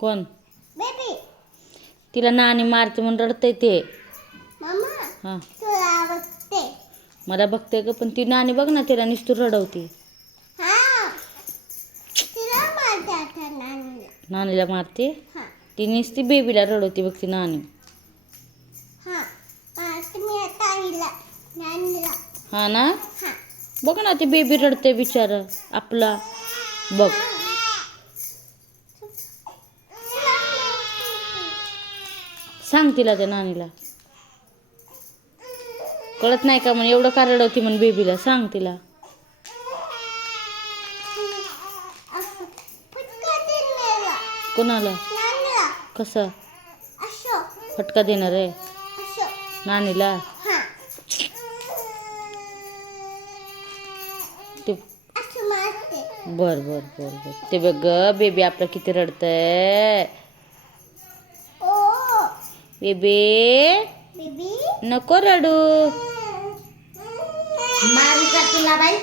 कोण? बेबी. तिला नानी मारते म्हणून रडतंय ते. मम्मा हां तुला बघते. मला बघते ग, पण ती नानी बघ ना तिला नुसतं रडवते. हा तिला मारते आता नानीला. नानीला मारते. हा ती नुसती बेबीला रडवते बघ ती नानी. हा मारते मी आता आईला नानीला. हा ना, हा बघ ना ती बेबी रडते बिचारा आपला. बघ सांग तिला त्या नानीला. कळत नाही का म्हणे एवढं का रडवती म्हण बेबीला, सांग तिला. फटका दिलेला कोणाला? नानीला. कसा असं फटका देणार आहे असं. नानीला? हा ते असं मारते. बर बर बर बर ते बघ ग बेबी आपलं किती रडतंय. ओ बेबी बेबी नको रडू. मारू का तुला बाई?